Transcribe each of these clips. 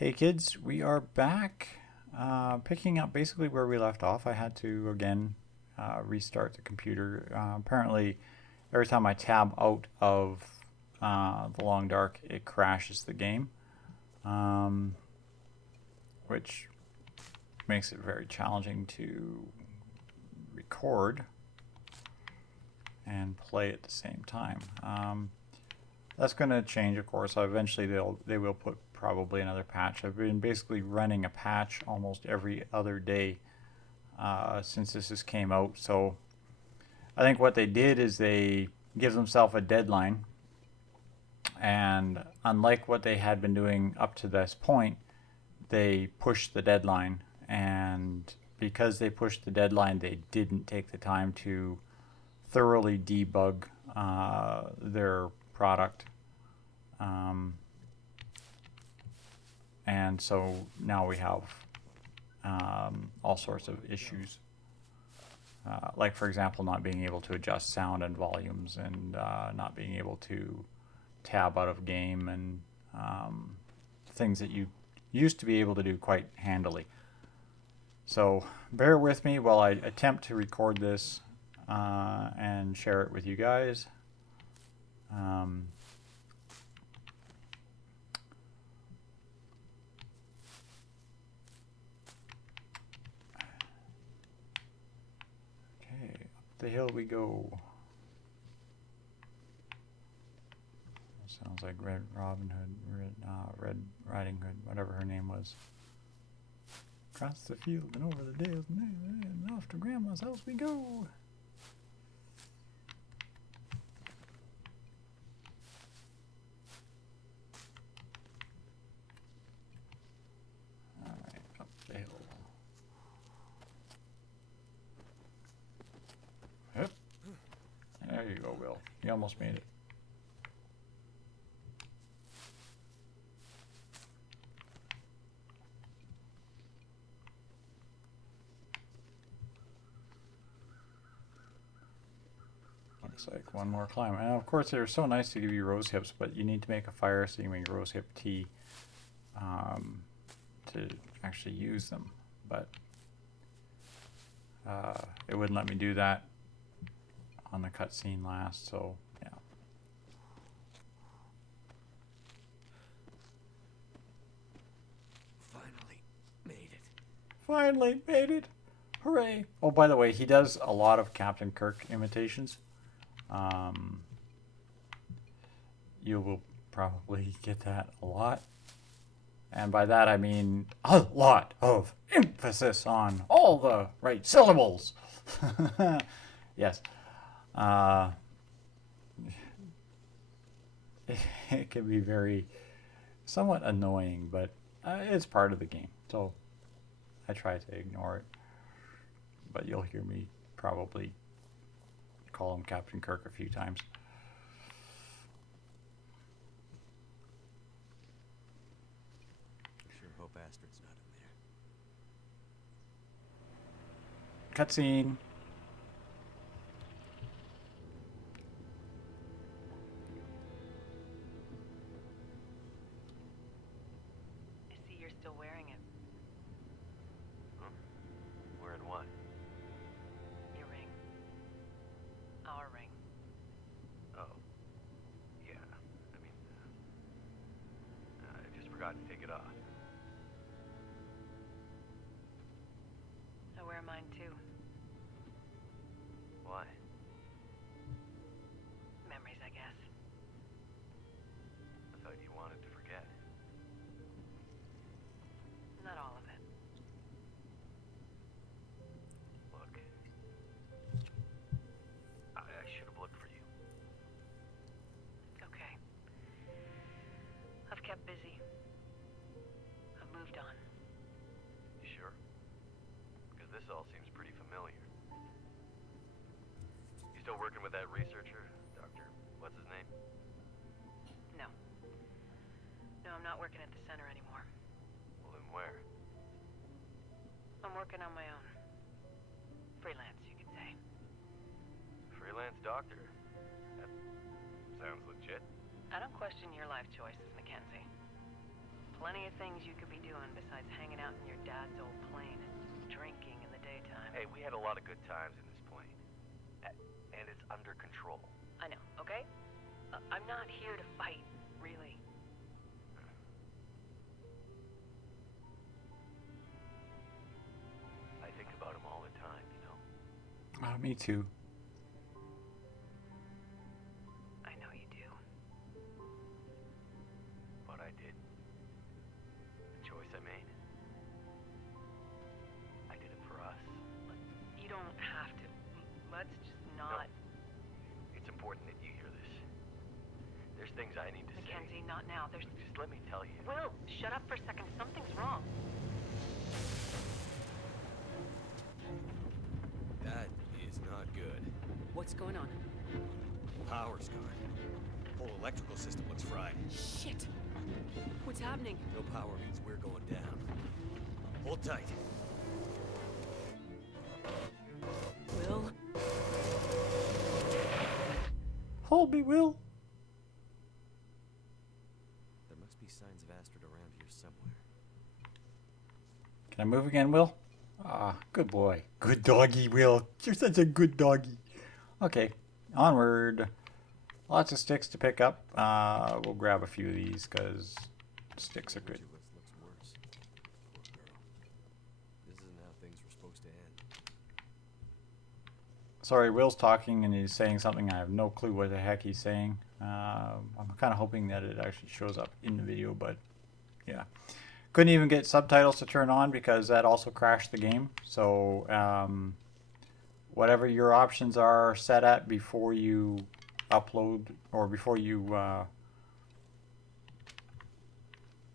Hey kids, we are back, picking up basically where we left off. I had to again restart the computer. Apparently, every time I tab out of the long dark, it crashes the game, um, which makes it very challenging to record and play at the same time. That's going to change, of course. Eventually, they will put probably another patch. I've been basically running a patch almost every other day since this has came out. So I think what they did is they give themselves a deadline, and unlike what they had been doing up to this point, they pushed the deadline. And because they pushed the deadline, they didn't take the time to thoroughly debug their product. And so now we have all sorts of issues. Like, for example, not being able to adjust sound and volumes, and not being able to tab out of game, and things that you used to be able to do quite handily. So bear with me while I attempt to record this and share it with you guys. Okay, up the hill we go. Sounds like Red Robin Hood, Red Riding Hood, whatever her name was. Across the field and over the dales and off to Grandma's house we go. Alright, up the hill. Yep. There you go, Will. You almost made it. Looks like one more climb. And of course, they're so nice to give you rose hips, but you need to make a fire, so you make rose hip tea to actually use them. But it wouldn't let me do that on the cutscene last, so yeah. Finally made it. Finally made it! Hooray! Oh, by the way, he does a lot of Captain Kirk imitations. You will probably get that a lot. And by that I mean a lot of emphasis on all the right syllables. Yes. It can be very somewhat annoying, but it's part of the game. So I try to ignore it. But you'll hear me probably call him Captain Kirk a few times. Sure hope Astrid's not in there. Cutscene. I see you're still wearing it. Huh? Wearing what? Your ring. Our ring. Oh. Yeah. I mean, I just forgot to take it off. I wear mine too. Why? Memories, I guess. I thought you wanted to forget. Not all of it. Look. I should have looked for you. Okay. I've kept busy. I've moved on. You sure? Because this all seems pretty familiar. You still working with that researcher? Doctor, what's his name? No. No, I'm not working at the center anymore. Well, then where? I'm working on my own. Freelance, you could say. Freelance doctor? That sounds legit. I don't question your life choices, Mackenzie. plenty of things you could be doing besides hanging out in your dad's old plane and drinking in the daytime. Hey, we had a lot of good times in this plane. And it's under control. I know, okay? I'm not here to fight, really. I think about him all the time, you know? Me too. I know you do. But I did. The choice I made. I did it for us. You don't have to. Let's just not... No. It's important that you hear this. There's things I need to Mackenzie, not now. There's... Just let me tell you. Will, shut up for a second. Something's wrong. That is not good. What's going on? Power's gone. Whole electrical system looks fried. Shit. What's happening? No power means we're going down. Hold tight. Will? Hold me, Will. There must be signs of Astrid around here somewhere. Can I move again, Will? Ah, good boy. Good doggy, Will. You're such a good doggy. Okay, onward. Lots of sticks to pick up. We'll grab a few of these because sticks are good. Looks worse. Poor girl. This isn't how things were supposed to end. Sorry, Will's talking and he's saying something. I have no clue what the heck he's saying. I'm kind of hoping that it actually shows up in the video, but yeah. Couldn't even get subtitles to turn on because that also crashed the game. So whatever your options are set at before you upload or before you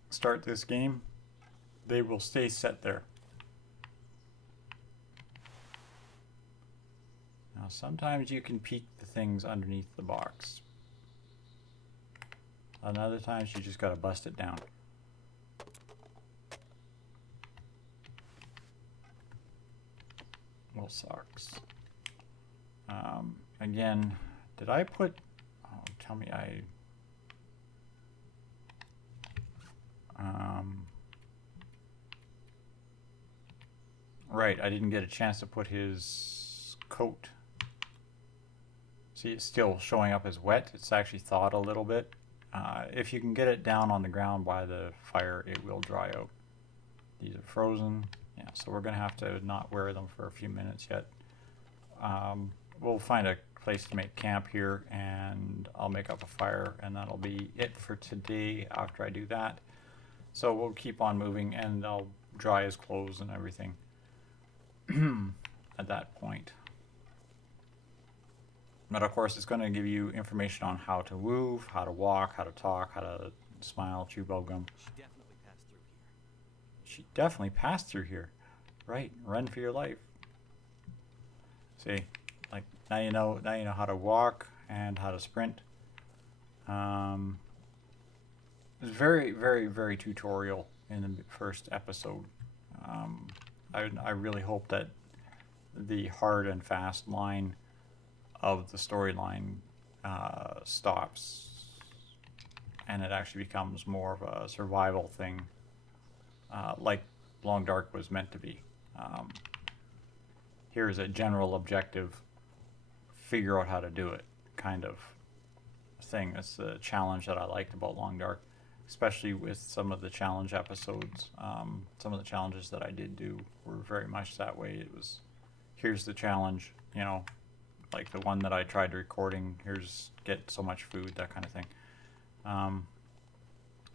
start this game, they will stay set there. Now sometimes you can peek the things underneath the box. And other times you just gotta bust it down. Well, sucks. Again, did I put... Oh, tell me I... Right, I didn't get a chance to put his coat. See, it's still showing up as wet. It's actually thawed a little bit. If you can get it down on the ground by the fire, it will dry out. These are frozen. Yeah, so we're going to have to not wear them for a few minutes yet. We'll find a place to make camp here, and I'll make up a fire, and that'll be it for today after I do that. So we'll keep on moving, and I'll dry his clothes and everything at that point. But of course, it's going to give you information on how to move, how to walk, how to talk, how to smile, chew bubblegum. She definitely passed through here. She definitely passed through here. Right, run for your life. See, like now you know how to walk and how to sprint. It's very, very, very tutorial in the first episode. I really hope that the hard and fast line of the storyline stops, and it actually becomes more of a survival thing, like Long Dark was meant to be. Here's a general objective, figure out how to do it kind of thing. That's the challenge that I liked about Long Dark, especially with some of the challenge episodes. Some of the challenges that I did do were very much that way. It was, here's the challenge, you know, like the one that I tried recording, here's get so much food, that kind of thing.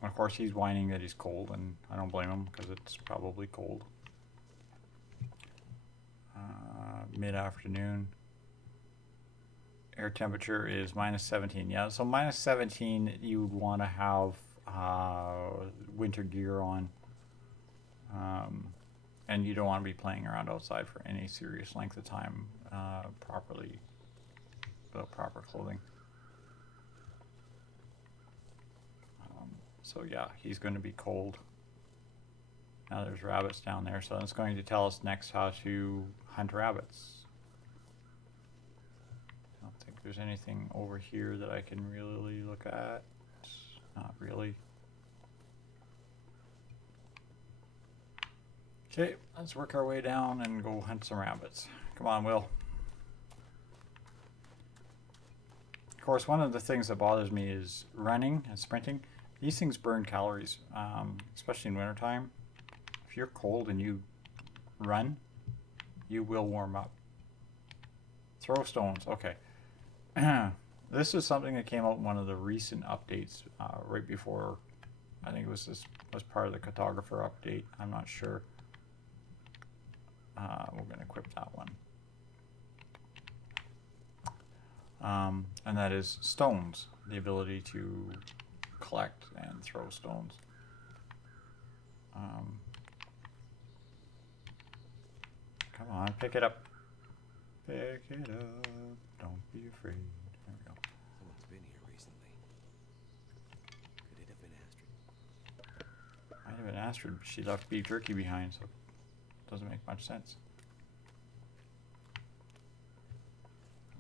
Of course, he's whining that he's cold, and I don't blame him because it's probably cold. Mid-afternoon. Air temperature is -17. Yeah, so -17, you would want to have winter gear on. And you don't want to be playing around outside for any serious length of time without proper clothing. So yeah, he's going to be cold. Now there's rabbits down there, so it's going to tell us next how to hunt rabbits. I don't think there's anything over here that I can really look at. Not really. Okay, let's work our way down and go hunt some rabbits. Come on, Will. Of course, one of the things that bothers me is running and sprinting. These things burn calories, especially in wintertime. If you're cold and you run, you will warm up. Throw stones. Okay. This is something that came out in one of the recent updates right before. I think it was part of the cartographer update. I'm not sure. We're going to equip that one. And that is stones. The ability to collect and throw stones. Come on, pick it up. Pick it up. Don't be afraid. There we go. Someone's been here recently. Could it have been Astrid? Might have been Astrid. She left beef jerky behind, so it doesn't make much sense.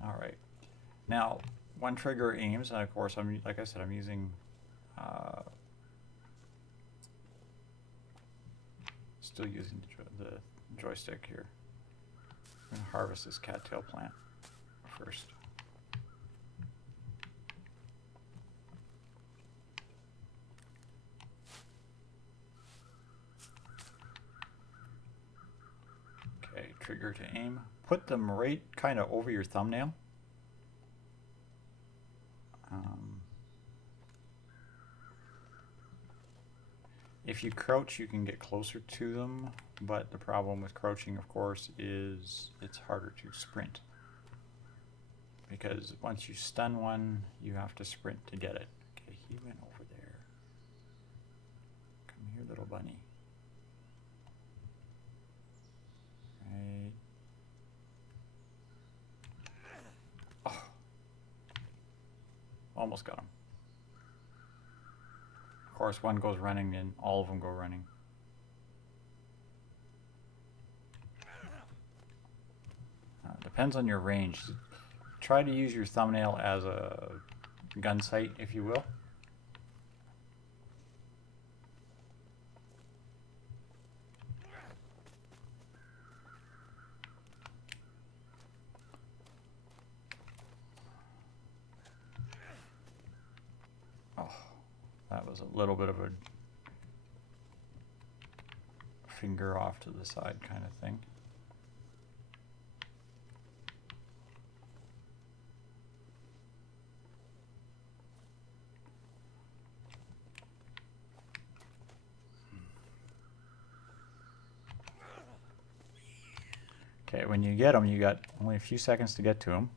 All right. Now, one trigger aims, and of course, like I said, I'm using still using the joystick here. I'm going to harvest this cattail plant first. Okay, trigger to aim. Put them right kind of over your thumbnail. If you crouch, you can get closer to them, but the problem with crouching, of course, is it's harder to sprint. Because once you stun one, you have to sprint to get it. Okay, he went over there. Come here, little bunny. Right. Oh. Almost got him. Of course, one goes running, and all of them go running. Depends on your range. Try to use your thumbnail as a gun sight, if you will. Oh, that was a little bit of a finger off to the side kind of thing. Okay, when you get him, you got only a few seconds to get to him.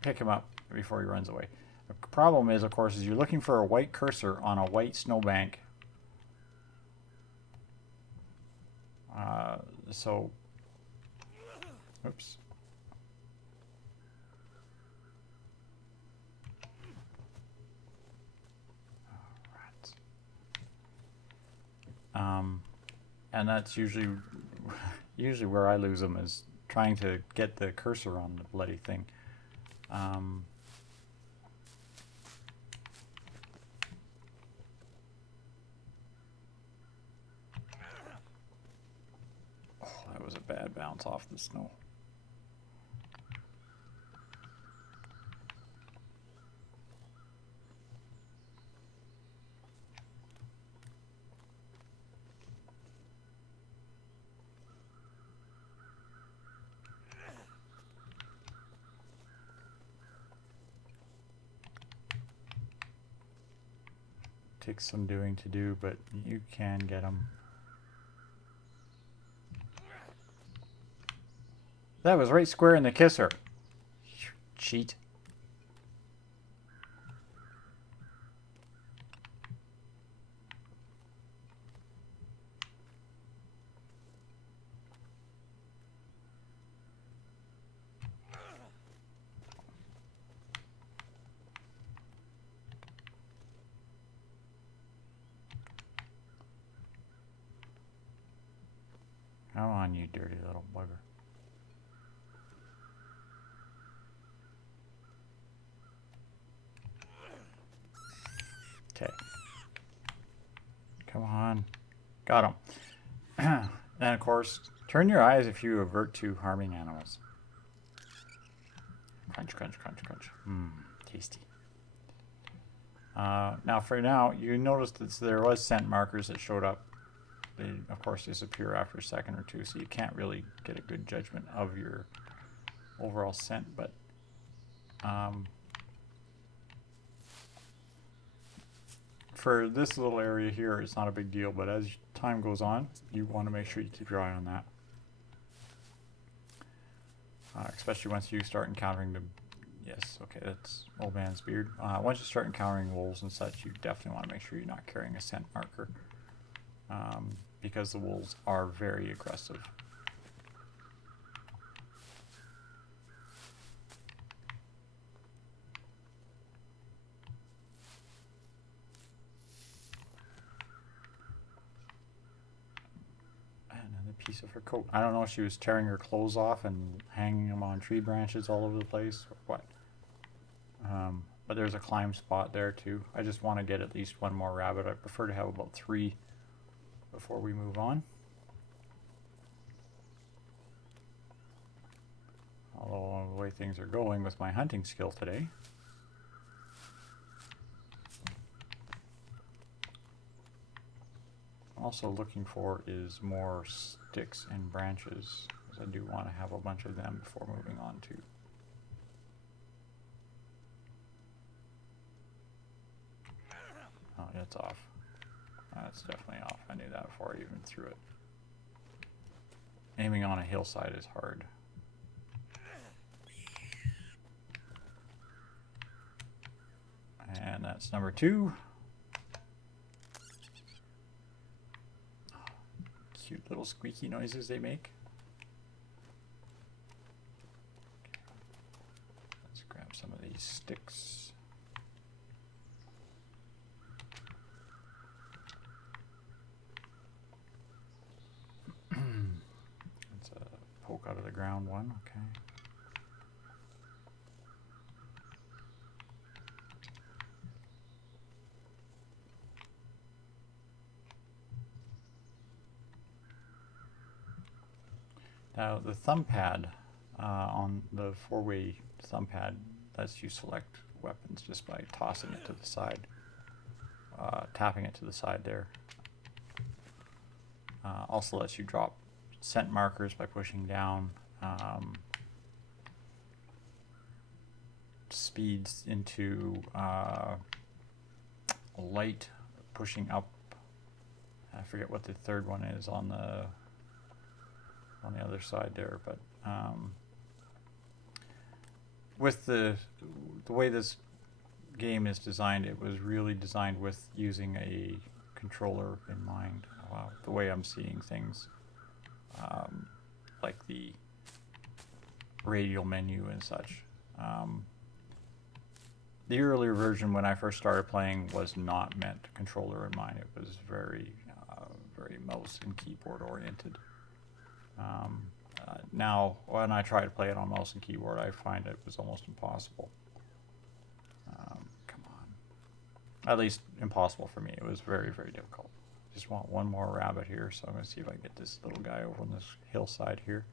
Pick him up before he runs away. The problem is, of course, is you're looking for a white cursor on a white snowbank. So, oops. And that's usually where I lose them, is trying to get the cursor on the bloody thing. Oh, that was a bad bounce off the snow. Takes some doing to do, but you can get them. That was right square in the kisser. You cheat. Come on, you dirty little bugger. Okay. Come on. Got him. And of course, turn your eyes if you avert to harming animals. Crunch, crunch, crunch, crunch. Mmm, tasty. Now, for now, you noticed that there was scent markers that showed up. They, of course, disappear after a second or two, so you can't really get a good judgment of your overall scent. But for this little area here, it's not a big deal. But as time goes on, you want to make sure you keep your eye on that. Especially once you start encountering the... Yes, okay, that's old man's beard. Once you start encountering wolves and such, you definitely want to make sure you're not carrying a scent marker. Because the wolves are very aggressive. Another piece of her coat. I don't know if she was tearing her clothes off and hanging them on tree branches all over the place or what. But there's a climb spot there too. I just want to get at least one more rabbit. I prefer to have about 3 before we move on. Although the way things are going with my hunting skill today. Also looking for is more sticks and branches, because I do want to have a bunch of them before moving on to. Oh, it's off. That's definitely off. I knew that before I even threw it. Aiming on a hillside is hard. And that's number 2. Cute little squeaky noises they make. Okay. Let's grab some of these sticks. It's a poke out of the ground one, okay. Now the thumb pad on the 4-way thumb pad lets you select weapons just by tossing it to the side, tapping it to the side there. Also lets you drop scent markers by pushing down, speeds into light, pushing up. I forget what the third one is on the other side there, but with the way this game is designed, it was really designed with using a controller in mind. The way I'm seeing things, like the radial menu and such. The earlier version, when I first started playing, was not meant controller in mind. It was very mouse and keyboard oriented. Now, when I try to play it on mouse and keyboard, I find it was almost impossible. Come on. At least impossible for me. It was very, very difficult. Just want one more rabbit here, so I'm going to see if I can get this little guy over on this hillside here.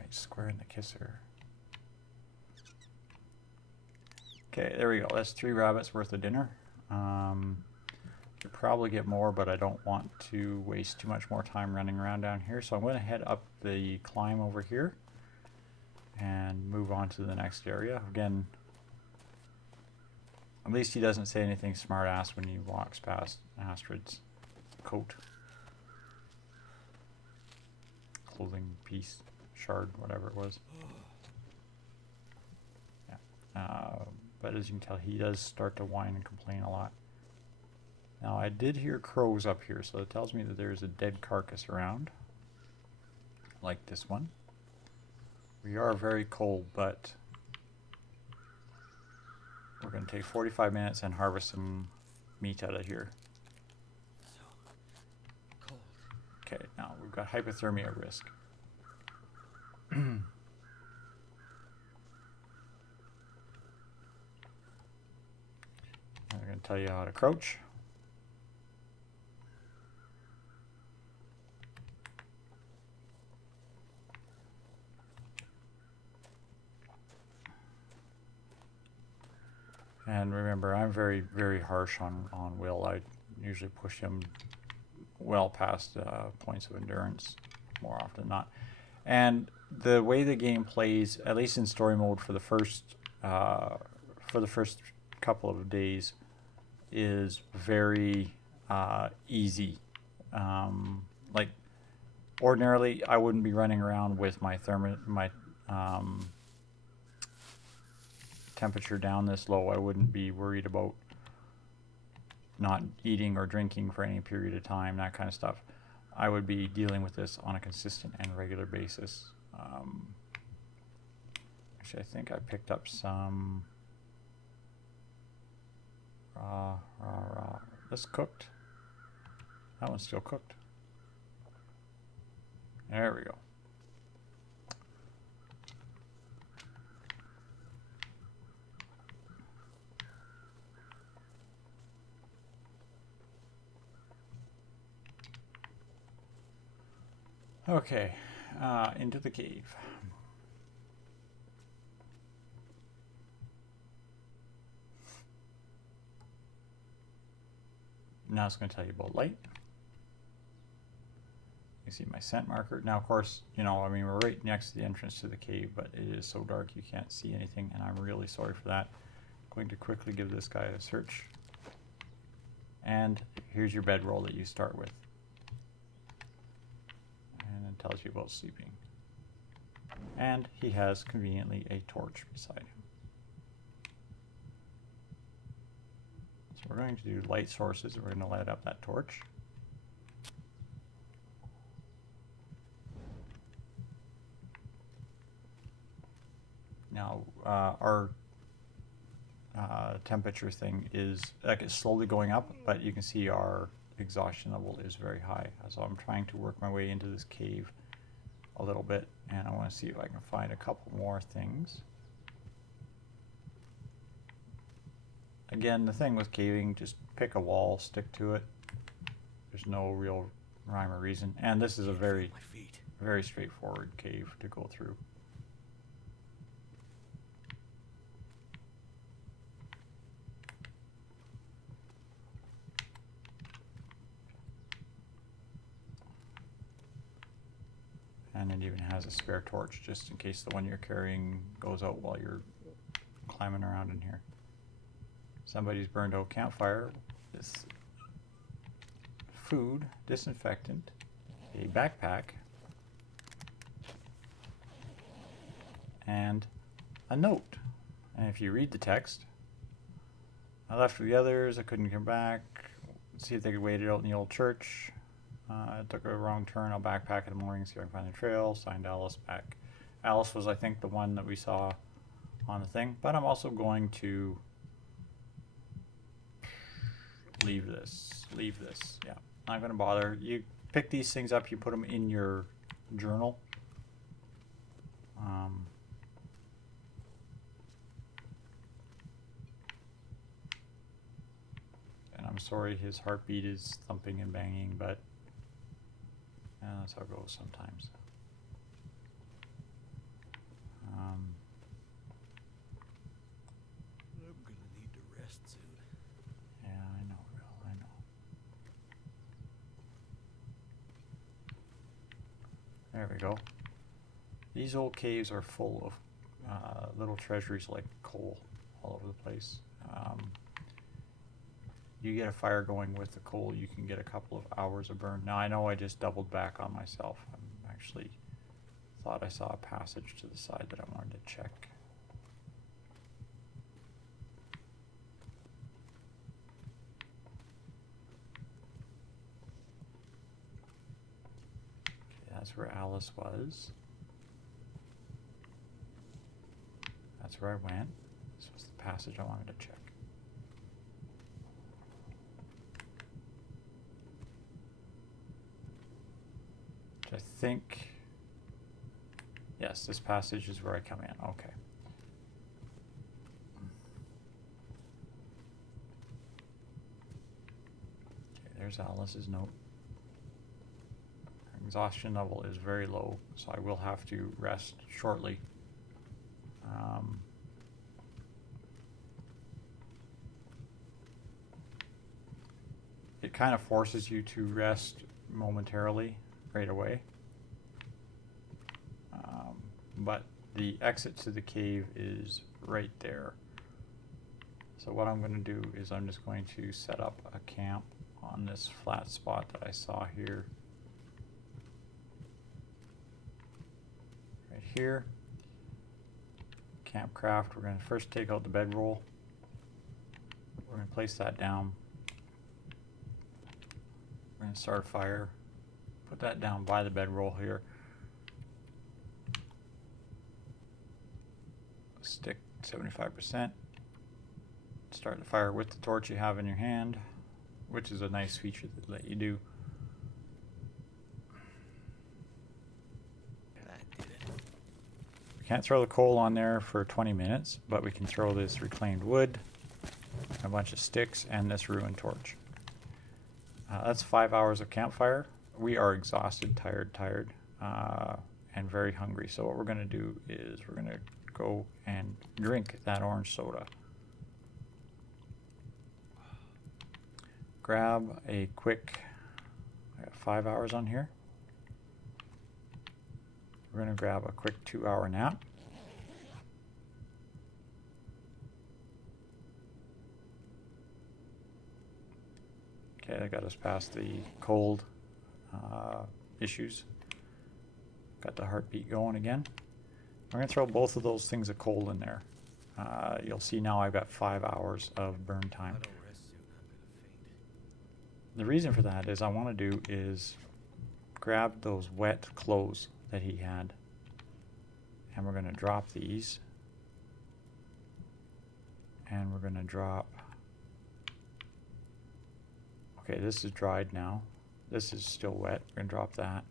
Right square in the kisser. Okay, there we go. That's 3 rabbits worth of dinner. Could probably get more, but I don't want to waste too much more time running around down here. So I'm going to head up the climb over here and move on to the next area. Again, at least he doesn't say anything smart ass when he walks past Astrid's coat. Clothing piece, shard, whatever it was. Yeah. But as you can tell, he does start to whine and complain a lot. Now, I did hear crows up here, so it tells me that there's a dead carcass around, like this one. We are very cold, but we're going to take 45 minutes and harvest some meat out of here. So cold. Okay, now we've got hypothermia risk. tell you how to crouch. And remember, I'm very, very harsh on Will. I usually push him well past points of endurance more often than not. And the way the game plays, at least in story mode for the first couple of days, is very easy. Like ordinarily, I wouldn't be running around with my temperature down this low. I wouldn't be worried about not eating or drinking for any period of time, that kind of stuff. I would be dealing with this on a consistent and regular basis. Actually, I think I picked up some this cooked. That one's still cooked. There we go. Okay, into the cave. Now it's going to tell you about light. You see my scent marker. Now, of course, you know, I mean, we're right next to the entrance to the cave, but it is so dark you can't see anything, and I'm really sorry for that. I'm going to quickly give this guy a search. And here's your bedroll that you start with. And it tells you about sleeping. And he has conveniently a torch beside him. So we're going to do light sources, and we're going to light up that torch. Now, our temperature thing is like it's slowly going up, but you can see our exhaustion level is very high. So I'm trying to work my way into this cave a little bit, and I want to see if I can find a couple more things. Again, the thing with caving, just pick a wall, stick to it. There's no real rhyme or reason. And this is a very straightforward cave to go through. And it even has a spare torch just in case the one you're carrying goes out while you're climbing around in here. Somebody's burned out campfire. This food, disinfectant, a backpack, and a note. And if you read the text, I left with the others, I couldn't come back. See if they could wait it out in the old church. I took a wrong turn. I'll backpack in the morning, see if I can find the trail. Signed Alice back. Alice was, I think, the one that we saw on the thing. But I'm also going to leave this. Yeah, not going to bother. You pick these things up, you put them in your journal. And I'm sorry his heartbeat is thumping and banging, but that's how it goes sometimes. I'm gonna need to rest soon. Yeah, I know, Will, I know. There we go. These old caves are full of little treasuries like coal all over the place. You get a fire going with the coal, you can get a couple of hours of burn. Now I know I just doubled back on myself. I actually thought I saw a passage to the side that I wanted to check. Okay, that's where Alice was. That's where I went. This was the passage I wanted to check. I think, yes, this passage is where I come in. Okay. There's Alice's note. Exhaustion level is very low, so I will have to rest shortly. It kind of forces you to rest momentarily right away. But the exit to the cave is right there. So what I'm going to do is I'm just going to set up a camp on this flat spot that I saw here. Right here. Camp craft. We're going to first take out the bedroll. We're going to place that down. We're going to start a fire. Put that down by the bedroll here. Stick 75%. Start the fire with the torch you have in your hand, which is a nice feature that let you do. We can't throw the coal on there for 20 minutes, but we can throw this reclaimed wood, a bunch of sticks, and this ruined torch. That's 5 hours of campfire. We are exhausted, tired, and very hungry. So what we're going to do is we're going to go and drink that orange soda. Grab a quick, I got 5 hours on here. We're going to grab a quick 2-hour nap. Okay, that got us past the cold issues. Got the heartbeat going again. We're going to throw both of those things of coal in there. You'll see now I've got 5 hours of burn time. If I don't rest soon, I'm gonna faint. The reason for that is I want to do is grab those wet clothes that he had, and we're going to drop these, and we're going to drop, okay, this is dried now, this is still wet, we're going to drop that.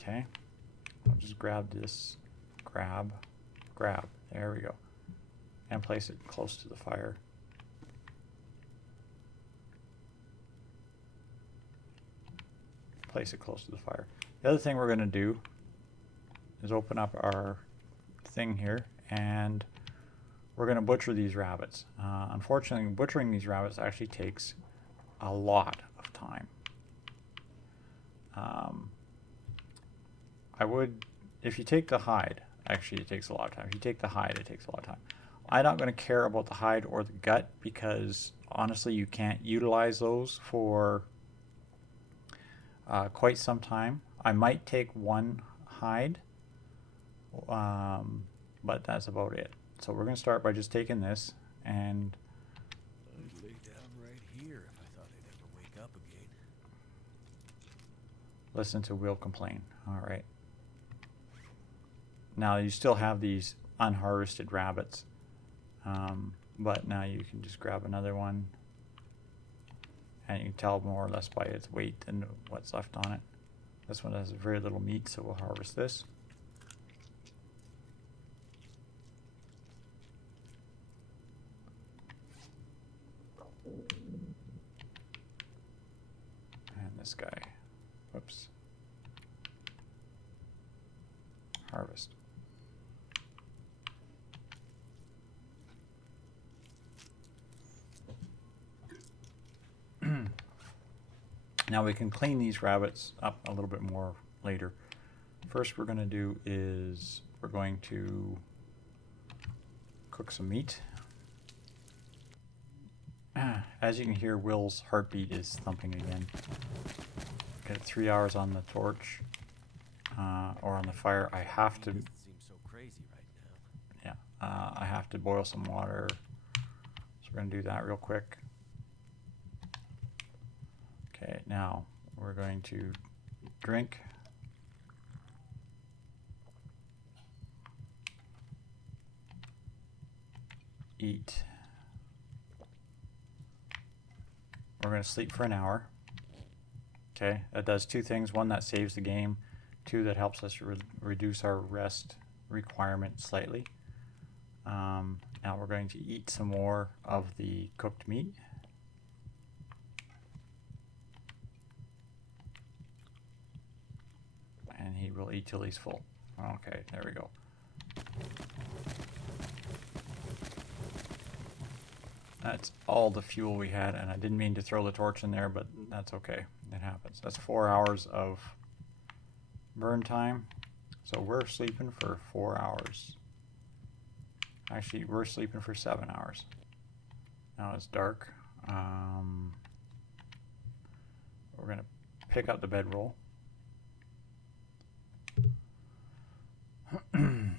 Okay, I'll just grab this, grab, there we go, and place it close to the fire. Place it close to the fire. The other thing we're going to do is open up our thing here, and we're going to butcher these rabbits. Unfortunately, butchering these rabbits actually takes a lot of time. I would, if you take the hide, actually it takes a lot of time. If you take the hide, it takes a lot of time. I'm not going to care about the hide or the gut because honestly you can't utilize those for quite some time. I might take one hide, but that's about it. So we're going to start by just taking this and I'd lay down right here if I thought I'd ever wake up again. listen to Will complain. All right. Now you still have these unharvested rabbits, but now you can just grab another one, and you can tell more or less by its weight and what's left on it. This one has very little meat, so we'll harvest this. And this guy. Whoops. Harvest. Now we can clean these rabbits up a little bit more later. First we're going to do is we're going to cook some meat. As you can hear, Will's heartbeat is thumping again. Got 3 hours on the torch or on the fire. I have to. It doesn't seem so crazy right now. Yeah, I have to boil some water. So we're going to do that real quick. Okay, now we're going to drink. Eat. We're going to sleep for an hour. Okay, that does two things. One, that saves the game. Two, that helps us reduce our rest requirement slightly. Now we're going to eat some more of the cooked meat. And he will eat till he's full. Okay, there we go. That's all the fuel we had, and I didn't mean to throw the torch in there, but that's okay. It happens. That's 4 hours of burn time. So we're sleeping for 4 hours. Actually, we're sleeping for 7 hours. Now it's dark. We're going to pick up the bedroll. We're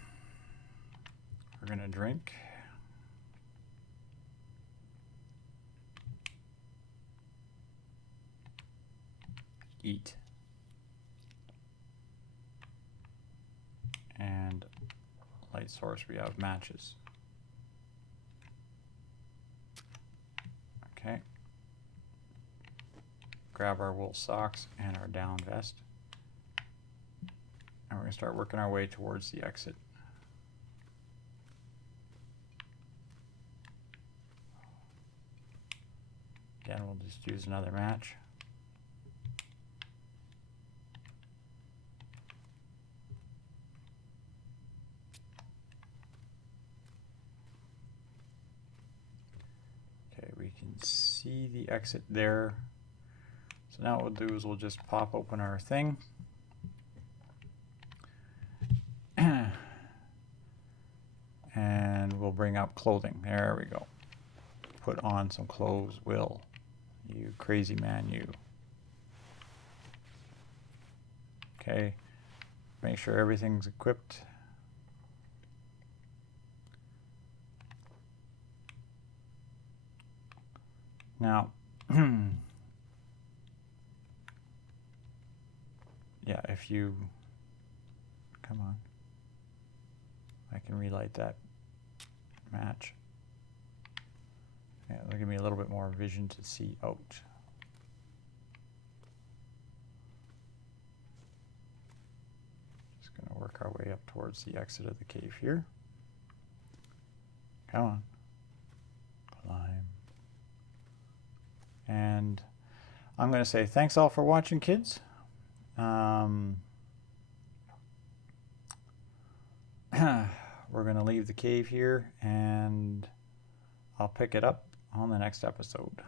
going to drink. Eat. And light source, we have matches. Okay. Grab our wool socks and our down vest. And we're going to start working our way towards the exit. Again, we'll just use another match. Okay, we can see the exit there. So now what we'll do is we'll just pop open our thing. And we'll bring up clothing. There we go. Put on some clothes, Will. You crazy man, you. Okay. Make sure everything's equipped. Now, yeah, if you, come on, I can relight that match. Yeah, it'll give me a little bit more vision to see out. Just going to work our way up towards the exit of the cave here. Come on. Climb. And I'm going to say thanks all for watching, kids. We're going to leave the cave here, and I'll pick it up on the next episode.